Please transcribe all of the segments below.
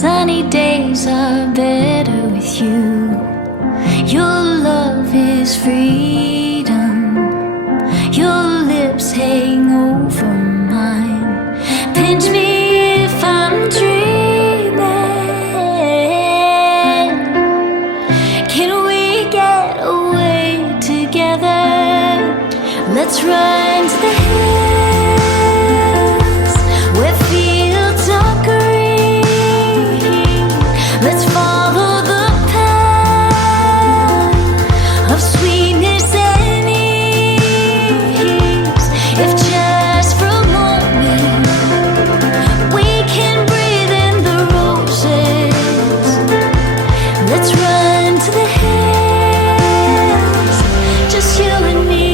Sunny days are better with you. Your love is freedom. Your lips hang over mine. Pinch me if I'm dreaming. Can we get away together? Let's run to the hills where fields are green. Let's follow the path of sweetness and ease. If just for a moment we can breathe in the roses, let's run to the hills, just you and me.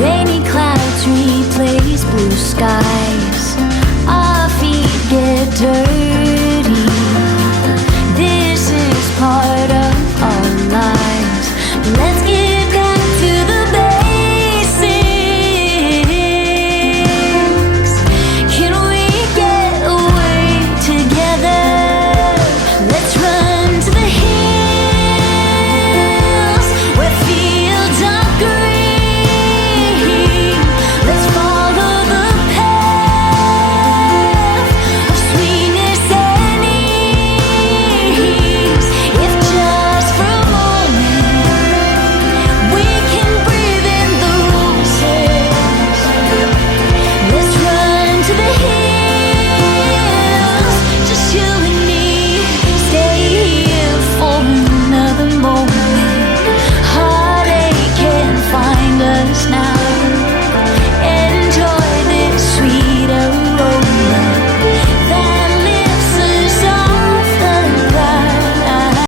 Rainy clouds replace blue sky.